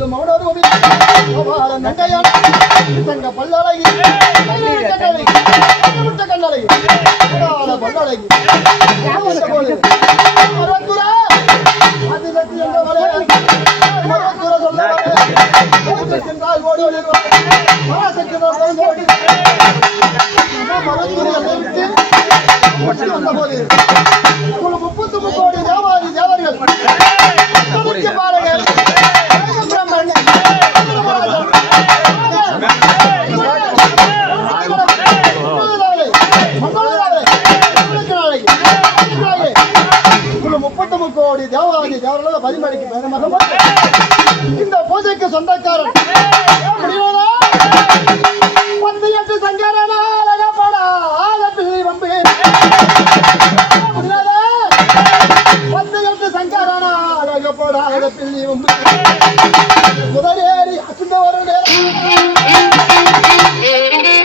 சொல்லும் மௌனரூபி நங்கையான் சங்க பல்லழகி கண்ணழகி பல்லழகி மரத்துரா அது என்ற மரத்துர சொல்ல சென்றால் ஓடி ஓடி மரத்துரை 33 கோடி தேவாதி தேவர்கள் பாருங்கள் கோடி தேவாதி தேவர்களால் பரிமளிக்கு பேரமாக இந்த பூஜைக்கு சொந்தக்காரன் 18 சங்கரனாலகப்படா ஆலப்பிள்ளி வம்பு 18 சங்கரனாலகப்படா ஆலப்பிள்ளி வம்பு